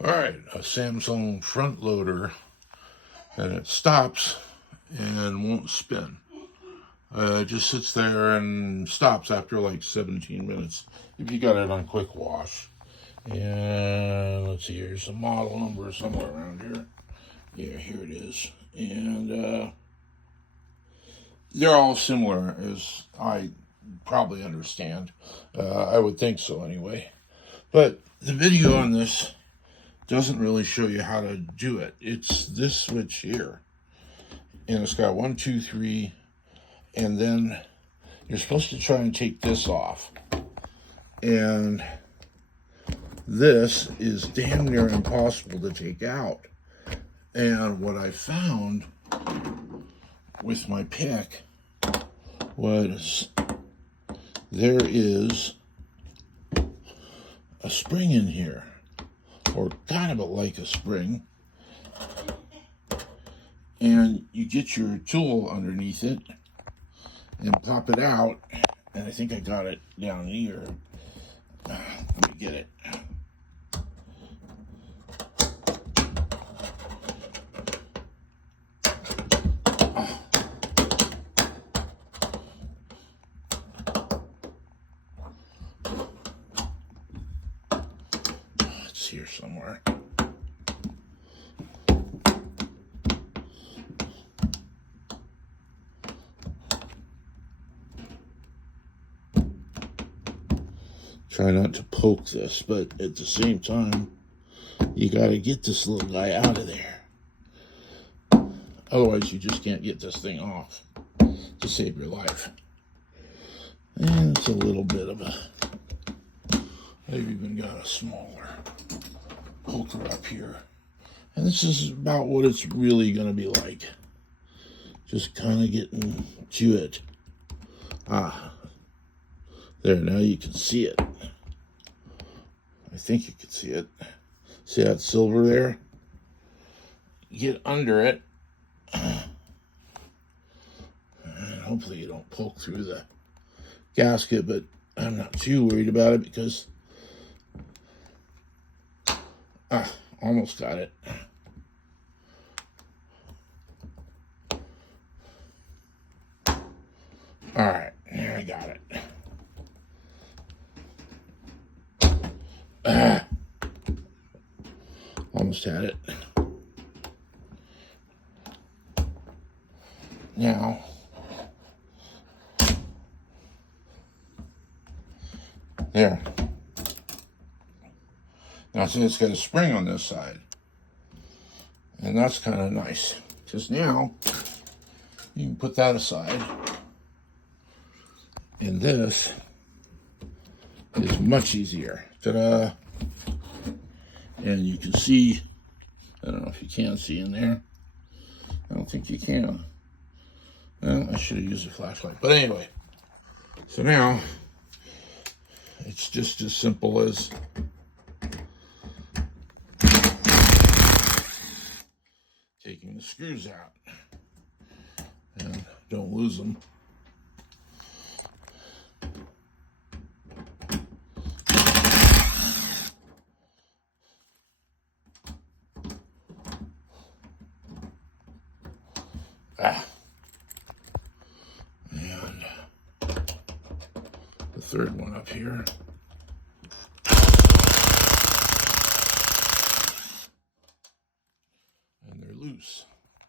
All right, a Samsung front loader, and it stops and won't spin. It just sits there and stops after like 17 minutes if you got it on quick wash. And let's see, here's a model number somewhere around here. Yeah, here it is. And they're all similar, as I probably understand. I would think so anyway. But the video on this doesn't really show you how to do it. It's this switch here. And it's got 1, 2, 3, and then you're supposed to try and take this off. And this is damn near impossible to take out. And what I found with my pick was there is a spring in here, or kind of like a spring, and you get your tool underneath it and pop it out, and I think I got it down here. Let me get it. It's here somewhere. Try not to poke this, but at the same time, you got to get this little guy out of there. Otherwise, you just can't get this thing off to save your life. And it's a little bit of a... I've even got a smaller poker up here. And this is about what it's really going to be like. Just kind of getting to it. There, now you can see it. I think you can see it. See that silver there? Get under it. And hopefully you don't poke through the gasket, but I'm not too worried about it because... almost got it. Alright, there I got it. Almost had it. Now, there. Now, see, it's got a spring on this side. And that's kind of nice. Because now, you can put that aside. And this is much easier. Ta-da! And you can see, I don't know if you can see in there. I don't think you can. Well, I should have used a flashlight. But anyway, so now, it's just as simple as taking the screws out. And don't lose them. And the third one up here. And they're loose.